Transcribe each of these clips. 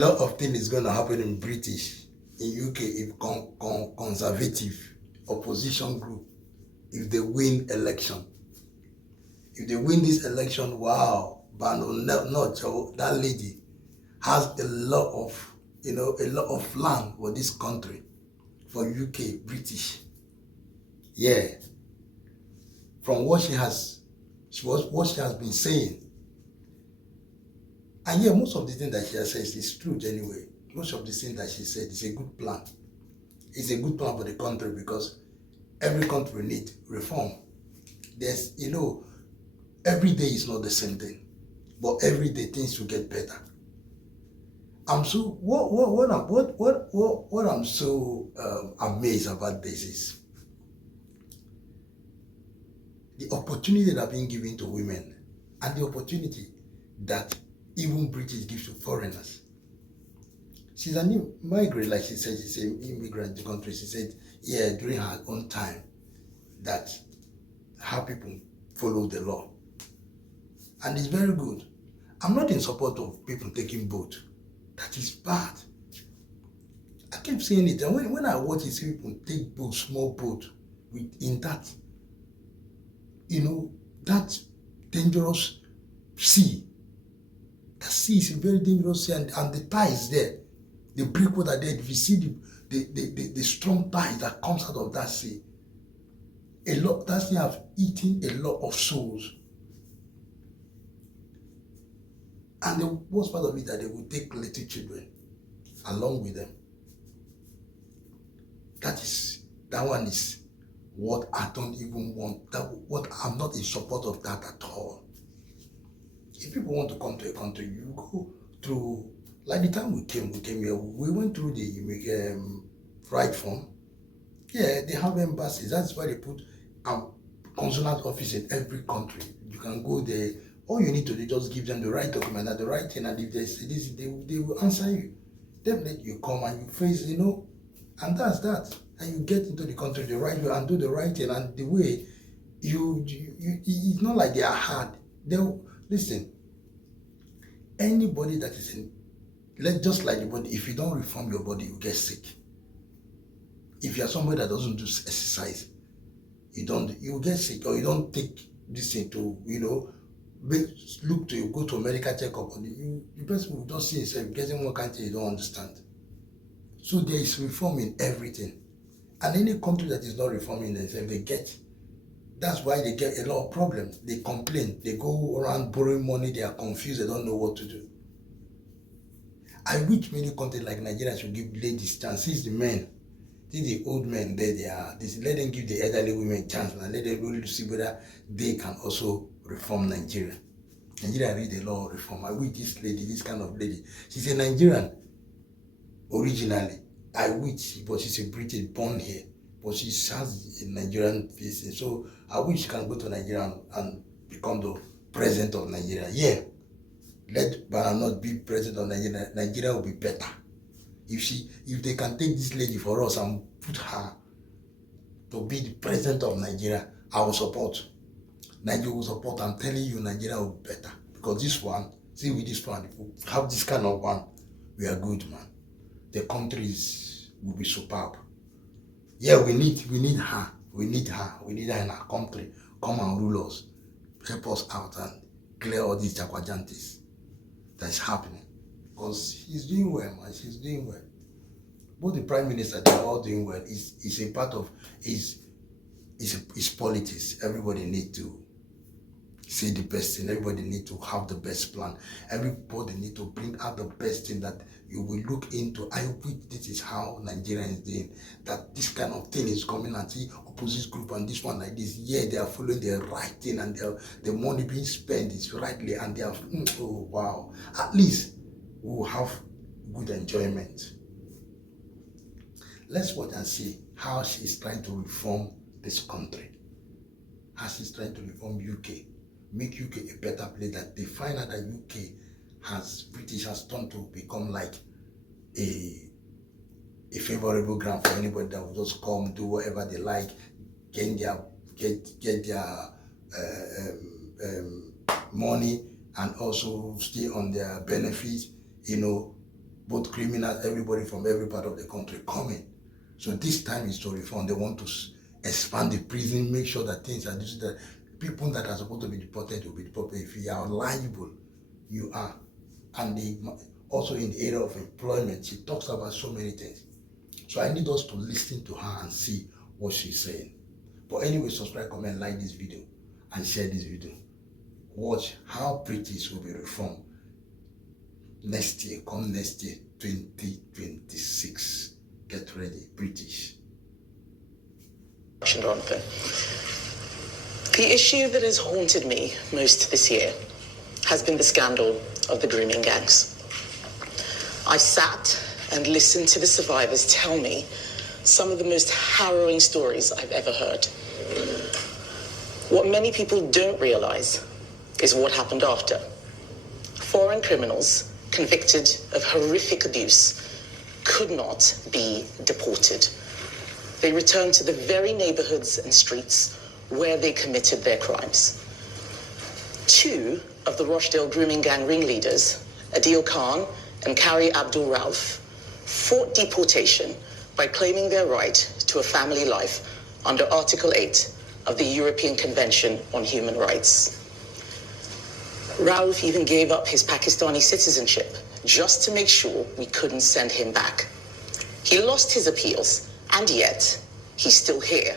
A lot of things is going to happen in British, in UK, if conservative opposition group, if they win election. If they win this election, wow, but not that lady has a lot of, a lot of land for this country, for UK, British. Yeah. From what she has been saying. And yeah, most of the things that she has said is true anyway. Most of the things that she said is a good plan. It's a good plan for the country because every country needs reform. There's, every day is not the same thing, but every day things will get better. I'm so what I'm so amazed about this is the opportunity that have been given to women and the opportunity that even British gives to foreigners. She's a new migrant, like she said, she's an immigrant to the country. She said, yeah, during her own time, that how people follow the law. And it's very good. I'm not in support of people taking boat. That is bad. I keep saying it, and when I watch these people take boat, small boat, in that, that dangerous sea. The sea is a very dangerous sea, and the tide is there. The breakwater there, if you see the strong tide that comes out of that sea, that sea have eaten a lot of souls. And the worst part of it is that they will take little children along with them. That one is what I don't even want. What I'm not in support of that at all. If people want to come to a country, you go through, like the time we came here, we went through the right form. Yeah, they have embassies. That's why they put consular office in every country. You can go there. All you need to do is just give them the right document and the right thing, and if they say this, they will answer you. Then let you come and you face, and that's that. And you get into the country the right way and do the right thing, and the way it's not like they are hard. Listen, anybody that is just like the body, if you don't reform your body, you get sick. If you are somebody that doesn't do exercise, you get sick, or you don't take this thing to, go to a medical checkup, and the person will just see himself getting one kind of thing you don't understand. So there is reform in everything. And any country that is not reforming themselves, that's why they get a lot of problems. They complain, they go around borrowing money, they are confused, they don't know what to do. I wish many countries like Nigeria should give ladies chance. Since the men, the old men there, let them give the elderly women chance and let them really see whether they can also reform Nigeria. Nigeria need a lot of reform. I wish this kind of lady, she's a Nigerian originally. I wish, but she's a British born here, but she has a Nigerian face. So I wish she can go to Nigeria and become the president of Nigeria. Yeah. Let Bana not be president of Nigeria. Nigeria will be better. If they can take this lady for us and put her to be the president of Nigeria, I will support. Nigeria will support. I'm telling you, Nigeria will be better. Because this one, see with this one, if we have this kind of one, we are good, man. The countries will be superb. Yeah, we need her. We need her in our country. Come and rule us. Help us out and clear all these Jakwajantis that is happening. Because he's doing well, man. She's doing well. Both the prime minister, they're all doing well. It's a part of his politics. Everybody need to say the best thing. Everybody need to have the best plan. Everybody need to bring out the best thing that you will look into. I wish this is how Nigeria is doing. That this kind of thing is coming and see opposite group and this one like this. Yeah, they are following the right thing and the money being spent is rightly and they are, oh wow. At least we will have good enjoyment. Let's watch and see how she is trying to reform this country. How she's trying to reform UK. Make UK a better place, that they find out that British has turned to become like a favorable ground for anybody that will just come, do whatever they like, get their money and also stay on their benefits, both criminals, everybody from every part of the country coming. So this time is to reform. They want to expand the prison, make sure that things are just that people that are supposed to be deported will be deported. If you are liable, you are. And also in the area of employment, she talks about so many things. So I need us to listen to her and see what she's saying. But anyway, subscribe, comment, like this video, and share this video. Watch how British will be reformed next year, come next year, 2026. Get ready, British. The issue that has haunted me most this year has been the scandal of the grooming gangs. I sat and listened to the survivors tell me some of the most harrowing stories I've ever heard. What many people don't realize is what happened after. Foreign criminals convicted of horrific abuse could not be deported. They returned to the very neighborhoods and streets where they committed their crimes. Two of the Rochdale grooming gang ringleaders, Adil Khan and Kari Abdul Rauf, fought deportation by claiming their right to a family life under Article 8 of the European Convention on Human Rights. Rauf even gave up his Pakistani citizenship just to make sure we couldn't send him back. He lost his appeals, and yet he's still here,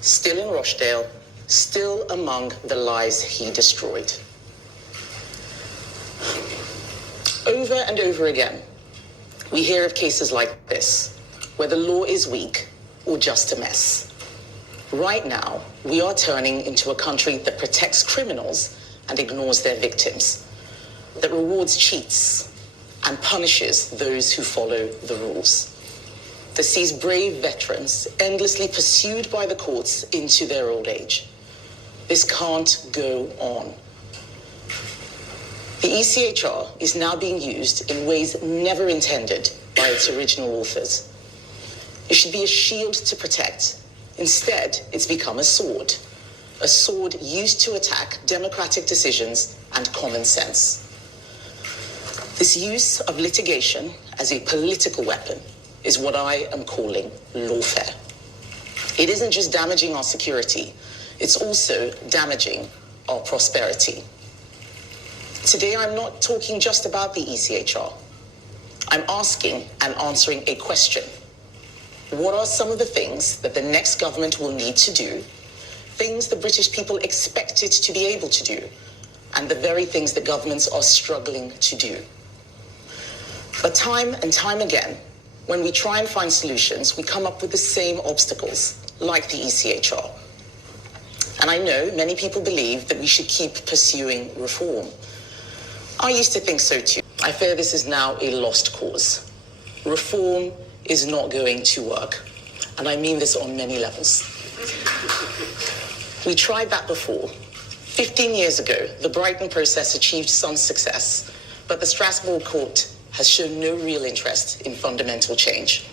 still in Rochdale, still among the lives he destroyed. Over and over again, we hear of cases like this, where the law is weak or just a mess. Right now, we are turning into a country that protects criminals and ignores their victims, that rewards cheats and punishes those who follow the rules, that sees brave veterans endlessly pursued by the courts into their old age. This can't go on. The ECHR is now being used in ways never intended by its original authors. It should be a shield to protect. Instead, it's become a sword used to attack democratic decisions and common sense. This use of litigation as a political weapon is what I am calling lawfare. It isn't just damaging our security, it's also damaging our prosperity. Today, I'm not talking just about the ECHR. I'm asking and answering a question. What are some of the things that the next government will need to do, things the British people expected to be able to do, and the very things that governments are struggling to do? But time and time again, when we try and find solutions, we come up with the same obstacles, like the ECHR. And I know many people believe that we should keep pursuing reform. I used to think so too. I fear this is now a lost cause. Reform is not going to work. And I mean this on many levels. We tried that before. 15 years ago, the Brighton process achieved some success, but the Strasbourg court has shown no real interest in fundamental change.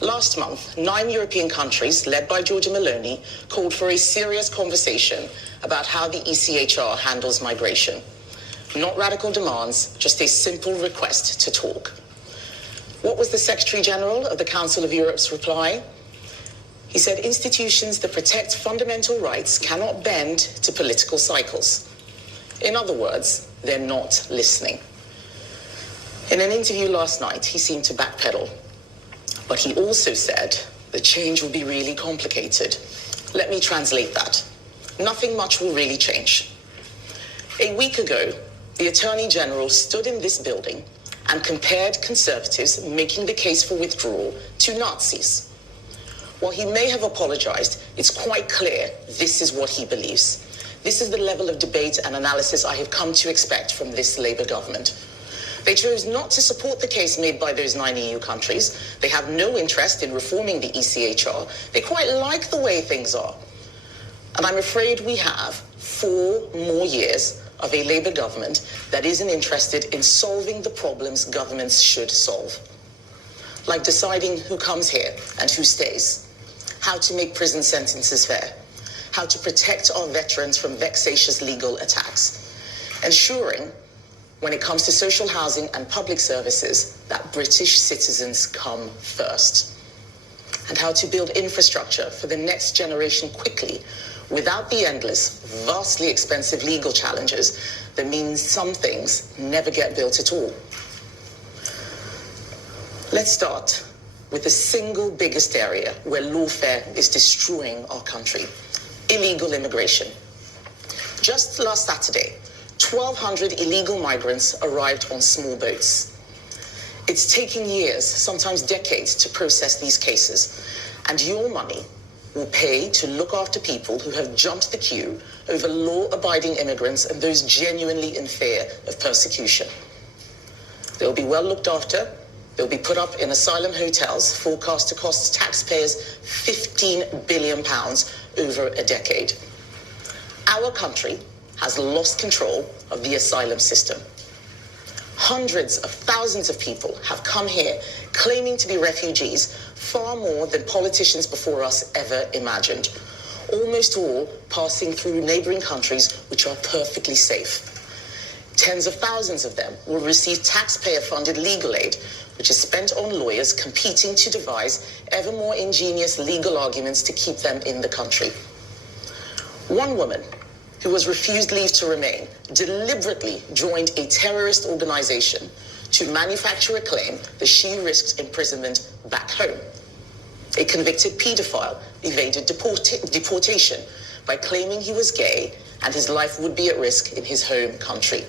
Last month, 9 European countries, led by Giorgia Meloni, called for a serious conversation about how the ECHR handles migration. Not radical demands, just a simple request to talk. What was the Secretary General of the Council of Europe's reply? He said institutions that protect fundamental rights cannot bend to political cycles. In other words, they're not listening. In an interview last night, he seemed to backpedal. But he also said the change will be really complicated. Let me translate that. Nothing much will really change. A week ago, the Attorney General stood in this building and compared Conservatives making the case for withdrawal to Nazis. While he may have apologized, it's quite clear this is what he believes. This is the level of debate and analysis I have come to expect from this Labour government. They chose not to support the case made by those 9 EU countries. They have no interest in reforming the ECHR. They quite like the way things are. And I'm afraid we have 4 more years of a Labour government that isn't interested in solving the problems governments should solve. Like deciding who comes here and who stays, how to make prison sentences fair, how to protect our veterans from vexatious legal attacks, ensuring when it comes to social housing and public services, that British citizens come first. And how to build infrastructure for the next generation quickly without the endless, vastly expensive legal challenges that means some things never get built at all. Let's start with the single biggest area where lawfare is destroying our country: illegal immigration. Just last Saturday, 1,200 illegal migrants arrived on small boats. It's taking years, sometimes decades, to process these cases, and your money will pay to look after people who have jumped the queue over law-abiding immigrants and those genuinely in fear of persecution. They'll be well looked after. They'll be put up in asylum hotels, forecast to cost taxpayers £15 billion over a decade. Our country has lost control of the asylum system. Hundreds of thousands of people have come here claiming to be refugees, far more than politicians before us ever imagined. Almost all passing through neighboring countries which are perfectly safe. Tens of thousands of them will receive taxpayer-funded legal aid, which is spent on lawyers competing to devise ever more ingenious legal arguments to keep them in the country. One woman who was refused leave to remain deliberately joined a terrorist organization to manufacture a claim that she risked imprisonment back home. A convicted paedophile evaded deportation by claiming he was gay and his life would be at risk in his home country.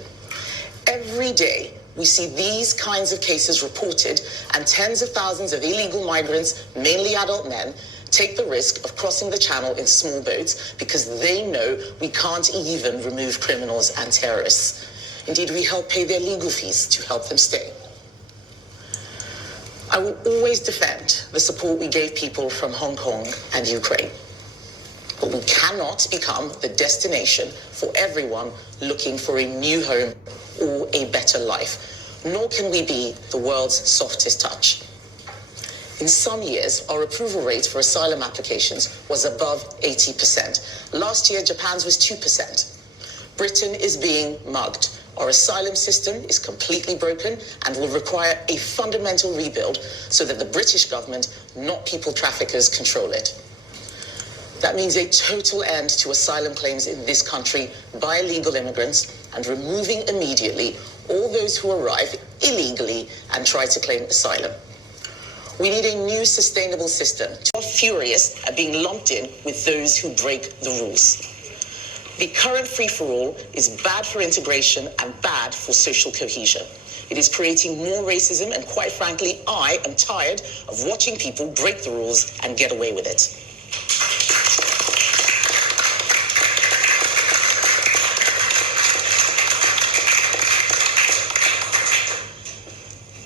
Every day, we see these kinds of cases reported, and tens of thousands of illegal migrants, mainly adult men, take the risk of crossing the channel in small boats because they know we can't even remove criminals and terrorists. Indeed, we help pay their legal fees to help them stay. I will always defend the support we gave people from Hong Kong and Ukraine. But we cannot become the destination for everyone looking for a new home or a better life, nor can we be the world's softest touch. In some years, our approval rate for asylum applications was above 80%. Last year, Japan's was 2%. Britain is being mugged. Our asylum system is completely broken and will require a fundamental rebuild so that the British government, not people traffickers, control it. That means a total end to asylum claims in this country by illegal immigrants and removing immediately all those who arrive illegally and try to claim asylum. We need a new sustainable system. We're furious at being lumped in with those who break the rules. The current free-for-all is bad for integration and bad for social cohesion. It is creating more racism, and quite frankly, I am tired of watching people break the rules and get away with it.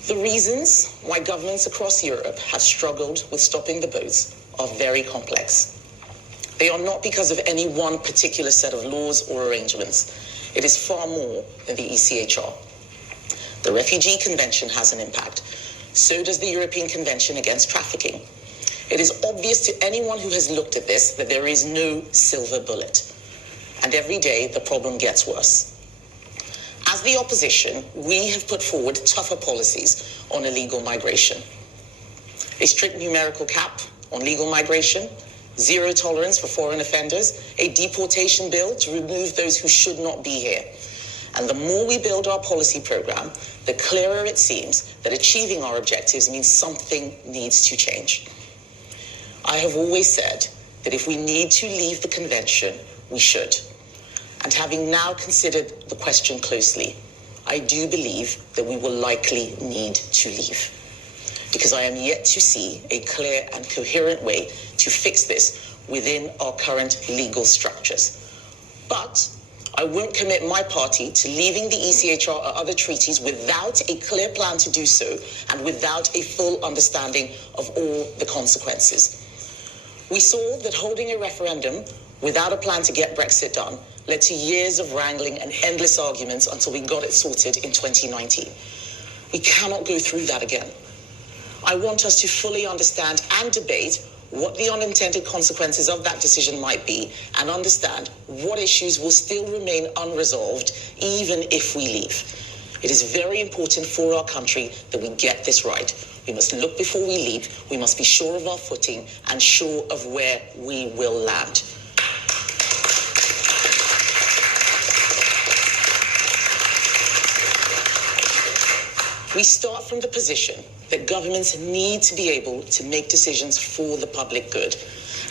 The reasons why governments across Europe have struggled with stopping the boats are very complex. They are not because of any one particular set of laws or arrangements. It is far more than the ECHR. The Refugee Convention has an impact. So does the European Convention Against Trafficking. It is obvious to anyone who has looked at this that there is no silver bullet. And every day the problem gets worse. As the opposition, we have put forward tougher policies on illegal migration. A strict numerical cap on legal migration, zero tolerance for foreign offenders, a deportation bill to remove those who should not be here. And the more we build our policy program, the clearer it seems that achieving our objectives means something needs to change. I have always said that if we need to leave the convention, we should. And having now considered the question closely, I do believe that we will likely need to leave. Because I am yet to see a clear and coherent way to fix this within our current legal structures. But I won't commit my party to leaving the ECHR or other treaties without a clear plan to do so and without a full understanding of all the consequences. We saw that holding a referendum without a plan to get Brexit done led to years of wrangling and endless arguments until we got it sorted in 2019. We cannot go through that again. I want us to fully understand and debate what the unintended consequences of that decision might be and understand what issues will still remain unresolved even if we leave. It is very important for our country that we get this right. We must look before we leap. We must be sure of our footing and sure of where we will land. We start from the position that governments need to be able to make decisions for the public good.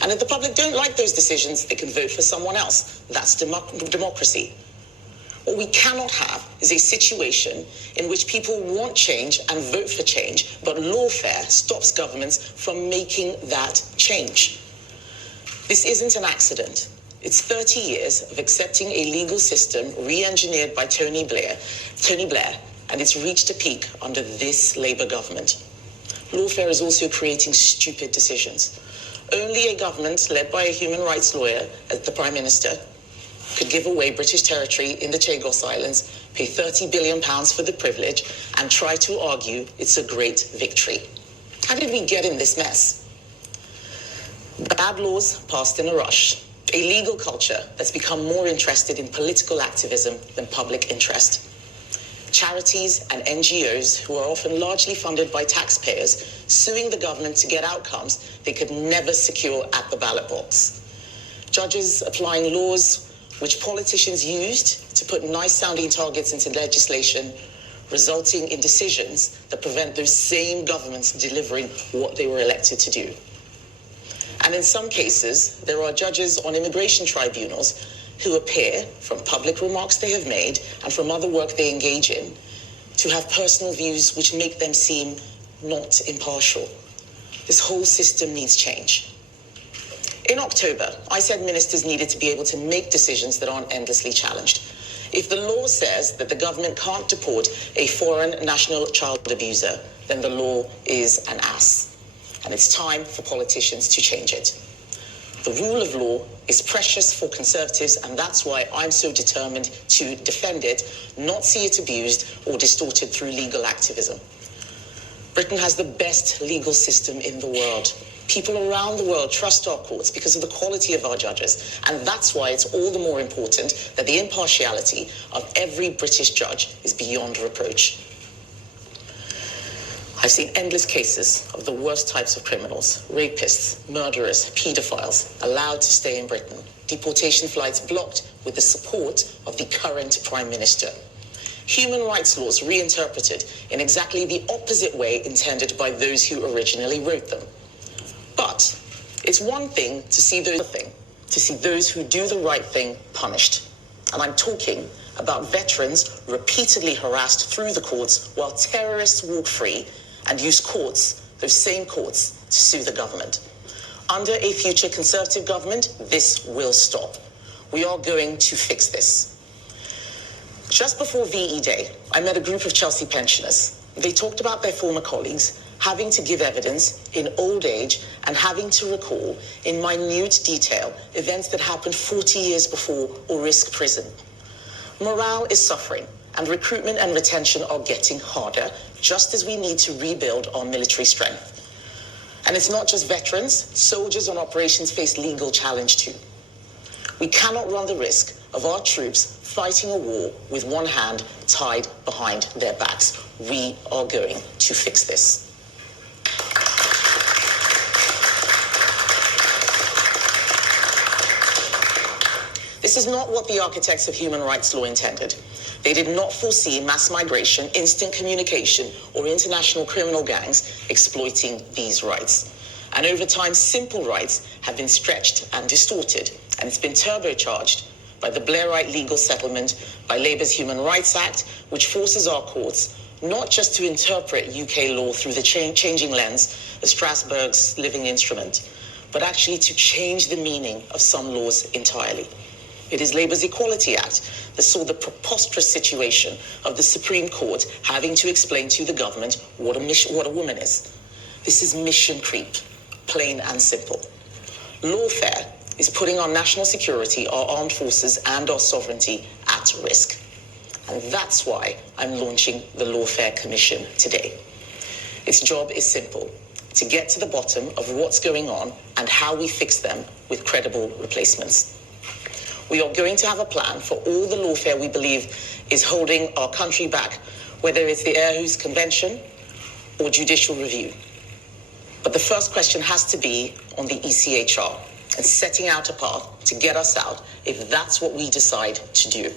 And if the public don't like those decisions, they can vote for someone else. That's democracy. What we cannot have is a situation in which people want change and vote for change, but lawfare stops governments from making that change. This isn't an accident. It's 30 years of accepting a legal system re-engineered by Tony Blair, and it's reached a peak under this Labour government. Lawfare is also creating stupid decisions. Only a government led by a human rights lawyer as the Prime Minister could give away British territory in the Chagos Islands, pay £30 billion for the privilege, and try to argue it's a great victory. How did we get in this mess? Bad laws passed in a rush. A legal culture that's become more interested in political activism than public interest. Charities and NGOs, who are often largely funded by taxpayers, suing the government to get outcomes they could never secure at the ballot box. Judges applying laws which politicians used to put nice-sounding targets into legislation, resulting in decisions that prevent those same governments delivering what they were elected to do. And in some cases, there are judges on immigration tribunals who appear, from public remarks they have made and from other work they engage in, to have personal views which make them seem not impartial. This whole system needs change. In October, I said ministers needed to be able to make decisions that aren't endlessly challenged. If the law says that the government can't deport a foreign national child abuser, then the law is an ass. And it's time for politicians to change it. The rule of law is precious for Conservatives, and that's why I'm so determined to defend it, not see it abused or distorted through legal activism. Britain has the best legal system in the world. People around the world trust our courts because of the quality of our judges, and that's why it's all the more important that the impartiality of every British judge is beyond reproach. I've seen endless cases of the worst types of criminals, rapists, murderers, paedophiles, allowed to stay in Britain, deportation flights blocked with the support of the current Prime Minister. Human rights laws reinterpreted in exactly the opposite way intended by those who originally wrote them. But it's one thing to see those who do the right thing punished. And I'm talking about veterans repeatedly harassed through the courts while terrorists walk free and use courts, those same courts, to sue the government. Under a future Conservative government, this will stop. We are going to fix this. Just before VE Day, I met a group of Chelsea pensioners. They talked about their former colleagues having to give evidence in old age and having to recall in minute detail events that happened 40 years before or risk prison. Morale is suffering, and recruitment and retention are getting harder, just as we need to rebuild our military strength. And it's not just veterans, soldiers on operations face legal challenge too. We cannot run the risk of our troops fighting a war with one hand tied behind their backs. We are going to fix this. This is not what the architects of human rights law intended. They did not foresee mass migration, instant communication, or international criminal gangs exploiting these rights. And over time, simple rights have been stretched and distorted, and it's been turbocharged by the Blairite legal settlement, by Labour's Human Rights Act, which forces our courts not just to interpret UK law through the changing lens of Strasbourg's living instrument, but actually to change the meaning of some laws entirely. It is Labour's Equality Act that saw the preposterous situation of the Supreme Court having to explain to the government what a woman is. This is mission creep, plain and simple. Lawfare is putting our national security, our armed forces, and our sovereignty at risk. And that's why I'm launching the Lawfare Commission today. Its job is simple: to get to the bottom of what's going on and how we fix them with credible replacements. We are going to have a plan for all the lawfare we believe is holding our country back whether it's the Aarhus Convention or judicial review. But the first question has to be on the ECHR and setting out a path to get us out if that's what we decide to do.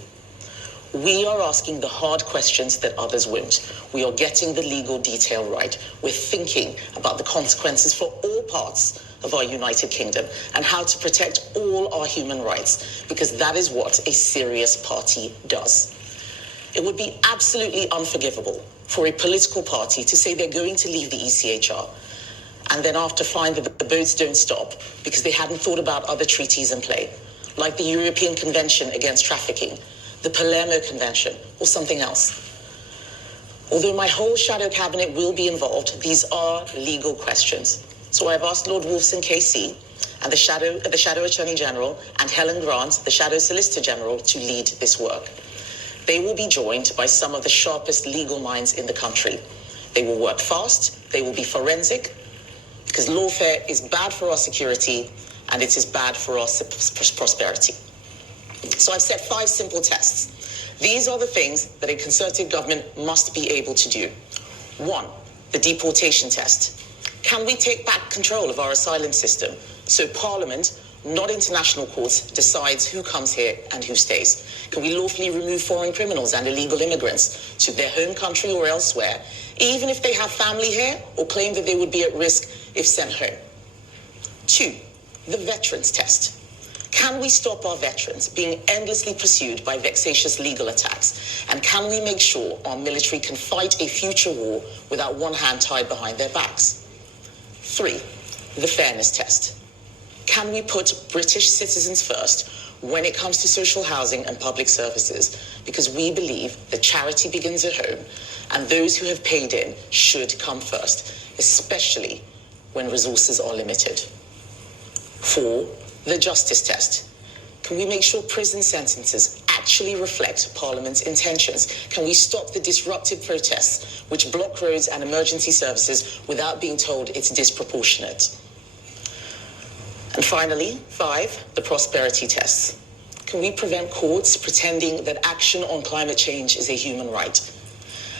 We are asking the hard questions that others won't. We are getting the legal detail right. We're thinking about the consequences for all parts of our United Kingdom and how to protect all our human rights, because that is what a serious party does. It would be absolutely unforgivable for a political party to say they're going to leave the ECHR and then after find that the boats don't stop because they hadn't thought about other treaties in play, like the European Convention Against Trafficking, the Palermo Convention, or something else. Although my whole shadow cabinet will be involved, these are legal questions. So I've asked Lord Wolfson KC and the Shadow Attorney General and Helen Grant, the Shadow Solicitor General, to lead this work. They will be joined by some of the sharpest legal minds in the country. They will work fast, they will be forensic, because lawfare is bad for our security and it is bad for our prosperity. So I've set 5 simple tests. These are the things that a Conservative government must be able to do. 1, the deportation test. Can we take back control of our asylum system so Parliament, not international courts, decides who comes here and who stays? Can we lawfully remove foreign criminals and illegal immigrants to their home country or elsewhere, even if they have family here or claim that they would be at risk if sent home? 2, the veterans test. Can we stop our veterans being endlessly pursued by vexatious legal attacks? And can we make sure our military can fight a future war without one hand tied behind their backs? 3, the fairness test. Can we put British citizens first when it comes to social housing and public services? Because we believe that charity begins at home and those who have paid in should come first, especially when resources are limited. 4, the justice test. Can we make sure prison sentences actually reflect Parliament's intentions? Can we stop the disruptive protests which block roads and emergency services without being told it's disproportionate? And finally, 5, the prosperity test. Can we prevent courts pretending that action on climate change is a human right?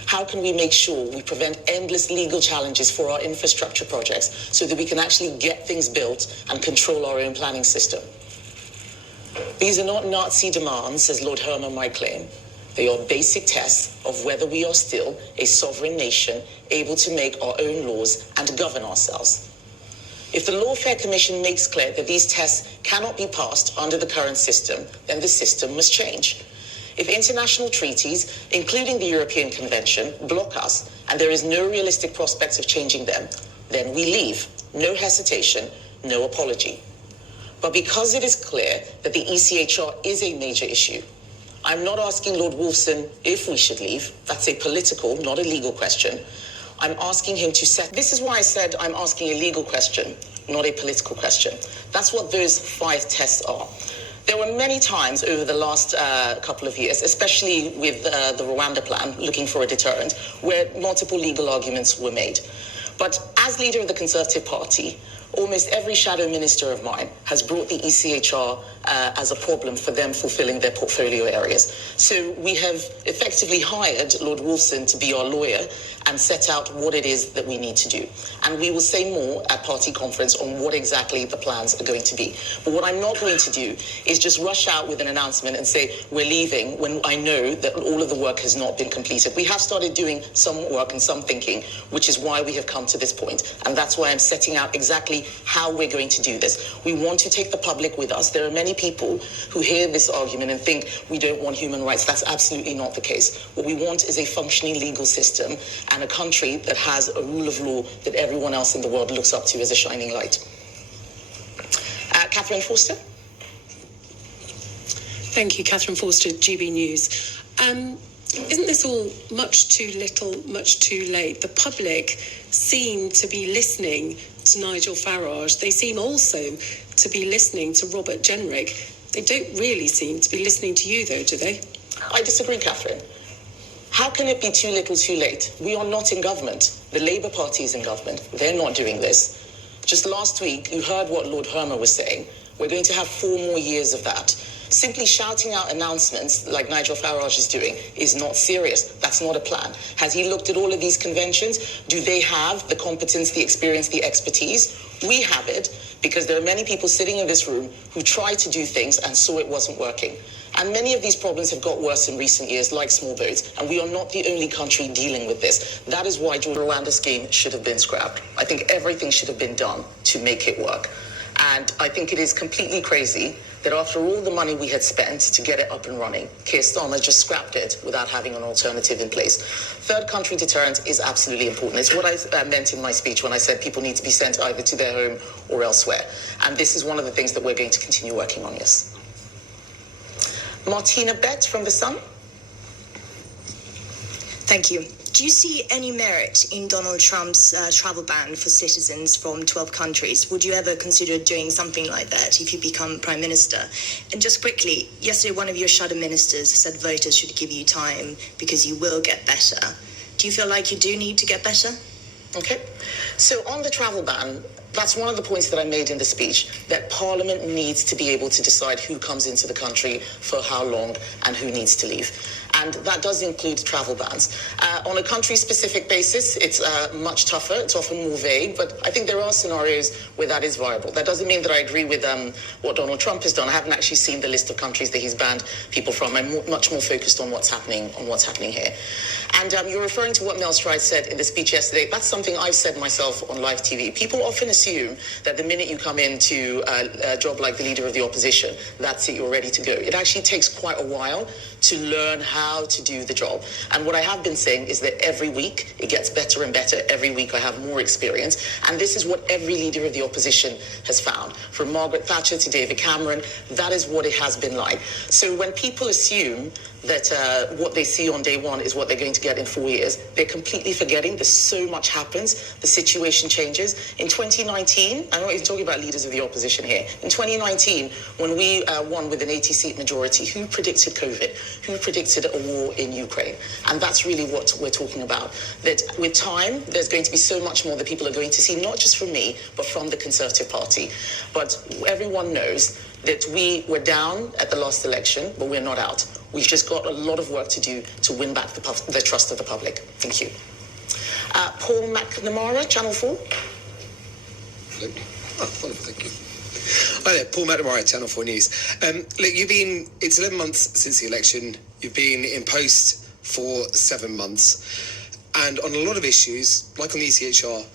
How can we make sure we prevent endless legal challenges for our infrastructure projects so that we can actually get things built and control our own planning system? These are not Nazi demands, as Lord Herman might claim. They are basic tests of whether we are still a sovereign nation able to make our own laws and govern ourselves. If the Lawfare Commission makes clear that these tests cannot be passed under the current system, then the system must change. If international treaties, including the European Convention, block us and there is no realistic prospects of changing them, then we leave. No hesitation, no apology. But because it is clear that the ECHR is a major issue, I'm not asking Lord Wolfson if we should leave. That's a political, not a legal question. I'm asking him to set... This is why I said I'm asking a legal question, not a political question. That's what those 5 tests are. There were many times over the last couple of years, especially with the Rwanda plan, looking for a deterrent, where multiple legal arguments were made. But as leader of the Conservative Party, almost every shadow minister of mine has brought the ECHR as a problem for them fulfilling their portfolio areas. So we have effectively hired Lord Wolfson to be our lawyer and set out what it is that we need to do. And we will say more at party conference on what exactly the plans are going to be. But what I'm not going to do is just rush out with an announcement and say we're leaving when I know that all of the work has not been completed. We have started doing some work and some thinking, which is why we have come to this point. And that's why I'm setting out exactly how we're going to do this. We want to take the public with us. There are many people who hear this argument and think we don't want human rights. That's absolutely not the case. What we want is a functioning legal system and a country that has a rule of law that everyone else in the world looks up to as a shining light. Catherine Forster. Thank you, Catherine Forster, GB News. Isn't this all much too little, much too late? The public seem to be listening to Nigel Farage. They seem also to be listening to Robert Jenrick. They don't really seem to be listening to you, though, do they? I disagree, Catherine. How can it be too little, too late? We are not in government. The Labour Party is in government. They're not doing this. Just last week, you heard what Lord Herman was saying. We're going to have 4 more years of that. Simply shouting out announcements like Nigel Farage is doing is not serious. That's not a plan. Has he looked at all of these conventions? Do they have the competence, the experience, the expertise? We have it because there are many people sitting in this room who tried to do things and saw it wasn't working. And many of these problems have got worse in recent years, like small boats, and we are not the only country dealing with this. That is why the Rwanda scheme should have been scrapped. I think everything should have been done to make it work. And I think it is completely crazy that after all the money we had spent to get it up and running, Keir Starmer just scrapped it without having an alternative in place. Third country deterrence is absolutely important. It's what I meant in my speech when I said people need to be sent either to their home or elsewhere. And this is one of the things that we're going to continue working on, yes. Martina Bett from The Sun. Thank you. Do you see any merit in Donald Trump's travel ban for citizens from 12 countries? Would you ever consider doing something like that if you become Prime Minister? And just quickly, yesterday one of your shadow ministers said voters should give you time because you will get better. Do you feel like you do need to get better? Okay. So on the travel ban, that's one of the points that I made in the speech, that Parliament needs to be able to decide who comes into the country for how long and who needs to leave. And that does include travel bans. On a country-specific basis, it's much tougher. It's often more vague, but I think there are scenarios where that is viable. That doesn't mean that I agree with what Donald Trump has done. I haven't actually seen the list of countries that he's banned people from. I'm much more focused on what's happening here. And you're referring to what Mel Stride said in the speech yesterday. That's something I've said myself on live TV. People often assume that the minute you come into a job like the Leader of the Opposition, that's it, you're ready to go. It actually takes quite a while to learn how to do the job. And what I have been saying is that every week it gets better and better. Every week I have more experience. And this is what every Leader of the Opposition has found. From Margaret Thatcher to David Cameron, that is what it has been like. So when people assume that what they see on day one is what they're going to get in 4 years, they're completely forgetting that so much happens, the situation changes. In 2019, I'm not even talking about leaders of the opposition here, in 2019, when we won with an 80-seat majority, who predicted COVID? Who predicted a war in Ukraine? And that's really what we're talking about, that with time, there's going to be so much more that people are going to see, not just from me, but from the Conservative Party. But everyone knows that we were down at the last election, but we're not out. We've just got a lot of work to do to win back the trust of the public. Thank you. Paul McNamara, Channel 4. Hello. Oh, wonderful, thank you. Hi there, Paul McNamara, Channel 4 News. Look, it's 11 months since the election. You've been in post for 7 months. And on a lot of issues, like on the ECHR,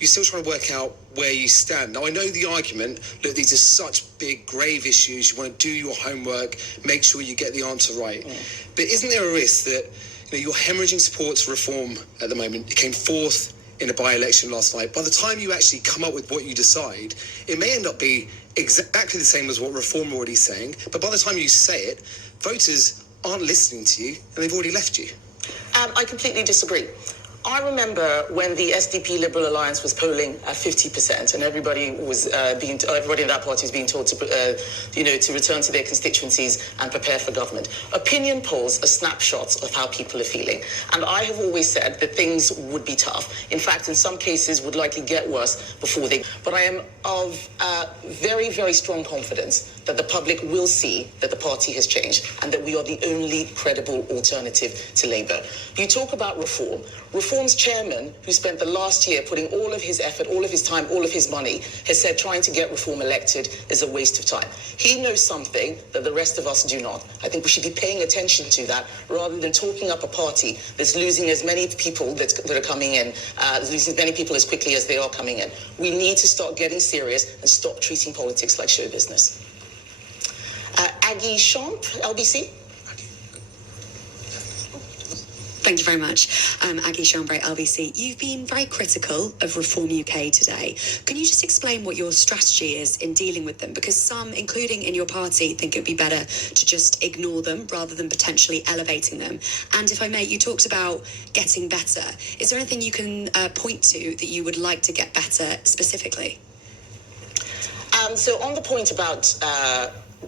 you're still trying to work out where you stand. Now, I know the argument, look, these are such big, grave issues. You want to do your homework, make sure you get the answer right. But isn't there a risk that you're hemorrhaging support to reform at the moment? You came fourth in a by-election last night. By the time you actually come up with what you decide, it may end up being exactly the same as what Reform are already saying. But by the time you say it, voters aren't listening to you and they've already left you. I completely disagree. I remember when the SDP Liberal Alliance was polling at 50%, and everybody was everybody in that party was being told to, to return to their constituencies and prepare for government. Opinion polls are snapshots of how people are feeling, and I have always said that things would be tough. In fact, in some cases, would likely get worse before they. But I am of very, very strong confidence that the public will see that the party has changed and that we are the only credible alternative to Labour. You talk about reform. Reform's chairman, who spent the last year putting all of his effort, all of his time, all of his money, has said trying to get Reform elected is a waste of time. He knows something that the rest of us do not. I think we should be paying attention to that rather than talking up a party that's losing as many people that are coming in, losing as many people as quickly as they are coming in. We need to start getting serious and stop treating politics like show business. Aggie Champ, LBC. Thank you very much. Aggie Chambray, LBC. You've been very critical of Reform UK today. Can you just explain what your strategy is in dealing with them? Because some, including in your party, think it would be better to just ignore them rather than potentially elevating them. And if I may, you talked about getting better. Is there anything you can point to that you would like to get better specifically? So on the point about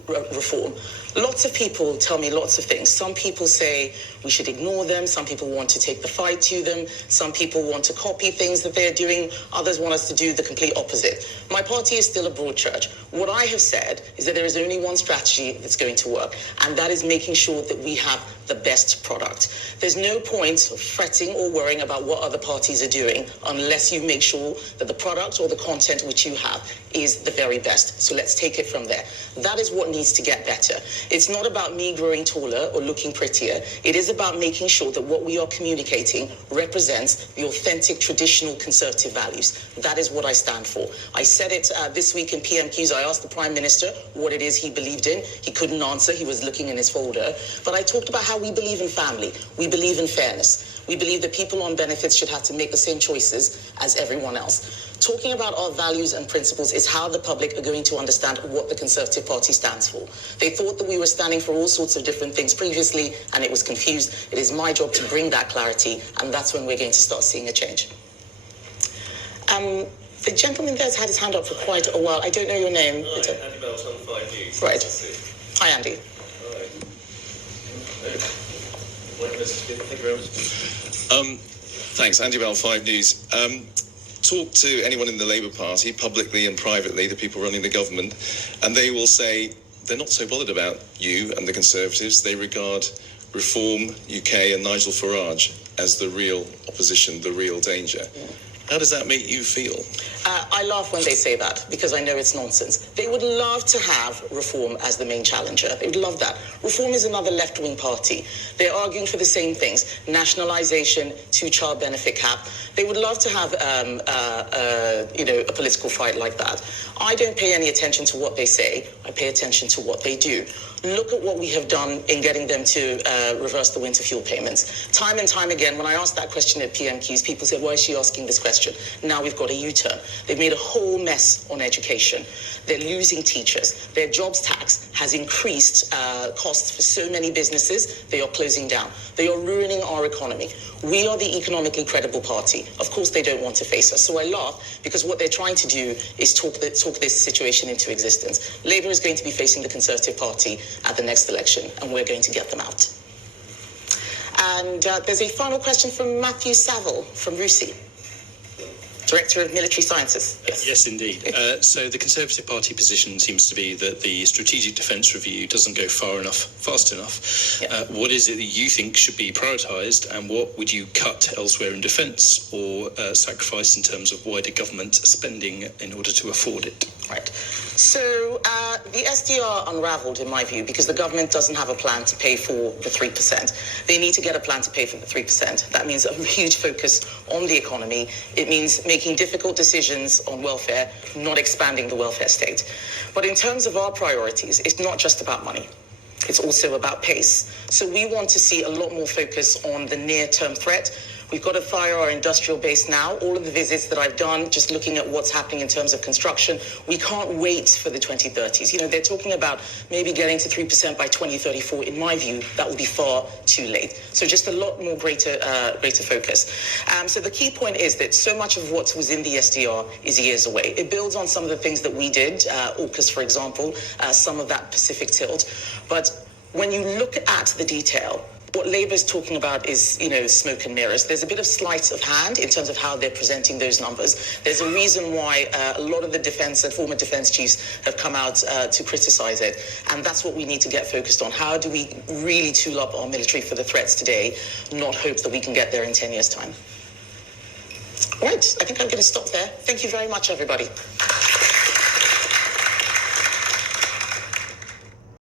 reform, Lots of people tell me lots of things. Some people say we should ignore them. Some people want to take the fight to them. Some people want to copy things that they're doing. Others want us to do the complete opposite. My party is still a broad church. What I have said is that there is only one strategy that's going to work, and that is making sure that we have the best product. There's no point of fretting or worrying about what other parties are doing unless you make sure that the product or the content which you have is the very best. So let's take it from there. That is what needs to get better. It's not about me growing taller or looking prettier. It is about making sure that what we are communicating represents the authentic, traditional Conservative values. That is what I stand for. I said it this week in PMQs. I asked the Prime Minister what it is he believed in. He couldn't answer. He was looking in his folder. But I talked about how we believe in family. We believe in fairness. We believe that people on benefits should have to make the same choices as everyone else. Talking about our values and principles is how the public are going to understand what the Conservative Party stands for. They thought that we were standing for all sorts of different things previously, and it was confused. It is my job to bring that clarity, and that's when we're going to start seeing a change. The gentleman there has had his hand up for quite a while. I don't know your name. Hi, Andy Bell, Channel 5 News. Right. Hi, Andy. Thank you very much. Thanks, Andy Bell, 5 News. Talk to anyone in the Labour Party, publicly and privately, the people running the government, and they will say they're not so bothered about you and the Conservatives. They regard Reform UK and Nigel Farage as the real opposition, the real danger. Yeah. How does that make you feel? I laugh when they say that because I know it's nonsense. They would love to have Reform as the main challenger. They would love that. Reform is another left-wing party. They're arguing for the same things: nationalisation, two-child benefit cap. They would love to have, a political fight like that. I don't pay any attention to what they say. I pay attention to what they do. Look at what we have done in getting them to reverse the winter fuel payments. Time and time again, when I asked that question at PMQs, people said, why is she asking this question? Now we've got a U-turn. They've made a whole mess on education. They're losing teachers. Their jobs tax has increased costs for so many businesses. They are closing down. They are ruining our economy. We are the economically credible party. Of course, they don't want to face us. So I laugh because what they're trying to do is talk this situation into existence. Labour is going to be facing the Conservative Party at the next election, and we're going to get them out. And there's a final question from Matthew Saville from RUSI, Director of Military Sciences. Yes, indeed. So the Conservative Party position seems to be that the Strategic Defence Review doesn't go far enough, fast enough. Yep. What is it that you think should be prioritised, and what would you cut elsewhere in defence or sacrifice in terms of wider government spending in order to afford it? Right. So the SDR unravelled, in my view, because the government doesn't have a plan to pay for the 3%. They need to get a plan to pay for the 3%. That means a huge focus on the economy. It means making difficult decisions on welfare, not expanding the welfare state. But in terms of our priorities, it's not just about money. It's also about pace. So we want to see a lot more focus on the near-term threat. We've got to fire our industrial base now. All of the visits that I've done, just looking at what's happening in terms of construction, we can't wait for the 2030s. You know, they're talking about maybe getting to 3% by 2034. In my view, that will be far too late. So just a lot more greater focus. So the key point is that so much of what was in the SDR is years away. It builds on some of the things that we did, AUKUS, for example, some of that Pacific tilt. But when you look at the detail, what Labour is talking about is, smoke and mirrors. There's a bit of sleight of hand in terms of how they're presenting those numbers. There's a reason why a lot of the defence and former defence chiefs have come out to criticise it. And that's what we need to get focused on. How do we really tool up our military for the threats today, not hope that we can get there in 10 years' time? All right, I think I'm going to stop there. Thank you very much, everybody.